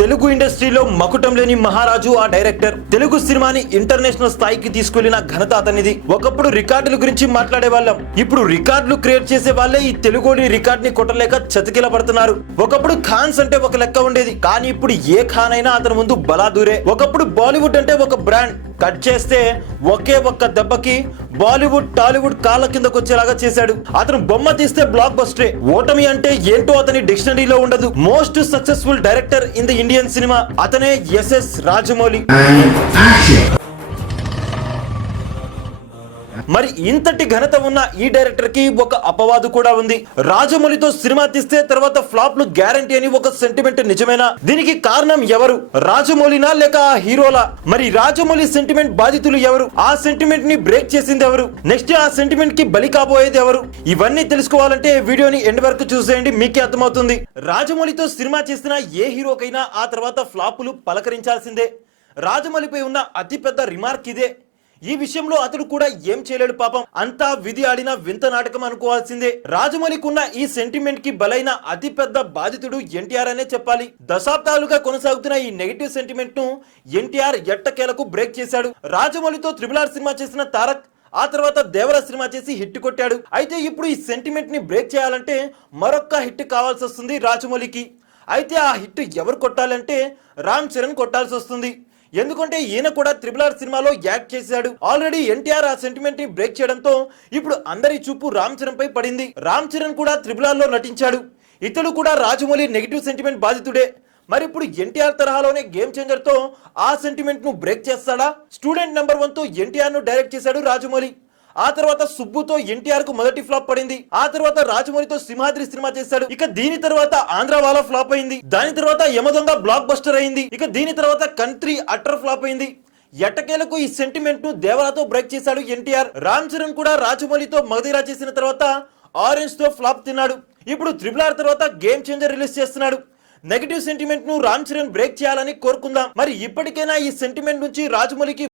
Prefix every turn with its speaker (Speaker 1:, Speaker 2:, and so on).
Speaker 1: తెలుగు ఇండస్ట్రీలో మకుటం లేని మహారాజు ఆ డైరెక్టర్. తెలుగు సినిమాని ఇంటర్నేషనల్ స్థాయికి తీసుకెళ్ళిన ఘనత అతనిది. ఒకప్పుడు రికార్డుల గురించి మాట్లాడే వాళ్ళం ఇప్పుడు రికార్డులు క్రియేట్ చేసే వాళ్ళే ఈ తెలుగుని రికార్డ్ని కొట్టలేక చతికిల పడుతున్నారు. ఒకప్పుడు ఖాన్స్ అంటే ఒక లెక్క ఉండేది. కానీ ఇప్పుడు ఏ ఖాన్ అయినా అతని ముందు బలాదూరే. ఒకప్పుడు బాలీవుడ్ అంటే ఒక బ్రాండ్. కట్ చేస్తే ఒకే ఒక్క దెబ్బకి బాలీవుడ్ టాలీవుడ్ కాళ్ళ కిందకు వచ్చేలాగా చేశాడు. అతను బొమ్మ తీస్తే బ్లాక్ బస్టరే ఓటమి అంటే ఏంటో అతని డిక్షనరీలో ఉండదు. Most successful director in the Indian cinema అతనే ఎస్ఎస్ రాజమౌళి. మరి ఇంతటి ఘనత ఉన్న ఈ డైరెక్టర్కి ఒక అపవాదు కూడా ఉంది. రాజమౌళితో సినిమా తీస్తే తర్వాత ఫ్లాప్లు గ్యారంటీ అని ఒక సెంటిమెంట్ నిజమేనా? దీనికి కారణం ఎవరు? రాజమౌళినా లేక ఆ హీరోలా? మరి రాజమౌళి సెంటిమెంట్ బాధితులు ఎవరు? ఆ సెంటిమెంట్ని బ్రేక్ చేసింది ఎవరు? నెక్స్ట్ ఆ సెంటిమెంట్కి బలి కాబోయేది ఎవరు? ఇవన్నీ తెలుసుకోవాలంటే వీడియోని ఎండ్ వరకు చూసేయండి మీకే అర్థమవుతుంది. రాజమౌళితో సినిమా చేసిన ఏ హీరోకైనా ఆ తర్వాత ఫ్లాపులు పలకరించాల్సిందే. రాజమౌళిపై ఉన్న అతిపెద్ద రిమార్క్ ఇదే. ఈ విషయంలో అతడు కూడా ఏం చేయలేడు పాపం. అంతా విధి ఆడిన వింత నాటకం అనుకోవాల్సిందే. రాజమౌళికున్న ఈ సెంటిమెంట్కి బలైన అతి పెద్ద బాధితుడు ఎన్టీఆర్ అనే చెప్పాలి. దశాబ్దాలుగా కొనసాగుతున్న ఈ నెగిటివ్ సెంటిమెంట్ను ఎన్టీఆర్ ఎట్టకేలకు బ్రేక్ చేశాడు. రాజమౌళితో త్రిబుల్ ఆర్ సినిమా చేసిన తారక్ ఆ తర్వాత దేవర సినిమా చేసి హిట్ కొట్టాడు. అయితే ఇప్పుడు ఈ సెంటిమెంట్ని బ్రేక్ చేయాలంటే మరొక్క హిట్ కావాల్సి వస్తుంది రాజమౌళికి. అయితే ఆ హిట్ ఎవరు కొట్టాలంటే రామ్ చరణ్ కొట్టాల్సి వస్తుంది ఎందుకంటే ఈయన కూడా త్రిబుల్ ఆర్ సినిమాలో యాక్ట్ చేశాడు. ఆల్రెడీ ఎన్టీఆర్ ఆ సెంటిమెంట్ని బ్రేక్ చేయడంతో ఇప్పుడు అందరి చూపు రామ్ చరణ్ పై పడింది. రామ్ చరణ్ కూడా త్రిబుల్ ఆర్లో నటించాడు. ఇతడు కూడా రాజమౌళి నెగిటివ్ సెంటిమెంట్ బాధితుడే. మరి ఇప్పుడు ఎన్టీఆర్ తరహాలోనే గేమ్ చేంజర్తో ఆ సెంటిమెంట్ను బ్రేక్ చేస్తాడా? స్టూడెంట్ నెంబర్ వన్తో ఎన్టీఆర్ను డైరెక్ట్ చేశాడు రాజమౌళి. ఆ తర్వాత సుబ్బుతో ఎన్టీఆర్కు మొదటి ఫ్లాప్ పడింది. ఆ తర్వాత రాజమౌళితో సింహాద్రి సినిమా చేశాడు. ఇక దీని తర్వాత ఆంధ్ర వాళ్ళ ఫ్లాప్ అయింది. దాని తర్వాత యమదొంగ బ్లాక్ బస్టర్ అయింది. ఇక దీని తర్వాత కంట్రీ అట్టర్ ఫ్లాప్ అయింది. ఎట్టకేలకు ఈ సెంటిమెంట్ను దేవరాతో బ్రేక్ చేశాడు ఎన్టీఆర్. రామ్ చరణ్ కూడా రాజమౌళితో మగధీరా చేసిన తర్వాత ఆరెంజ్తో ఫ్లాప్ తిన్నాడు. ఇప్పుడు త్రిబుల్ ఆర్ తర్వాత గేమ్ చేంజర్ రిలీజ్ చేస్తున్నాడు. నెగటివ్ సెంటిమెంట్ను రామ్ చరణ్ బ్రేక్ చేయాలని కోరుకుందాం. మరి ఇప్పటికైనా ఈ సెంటిమెంట్ నుంచి రాజమౌళికి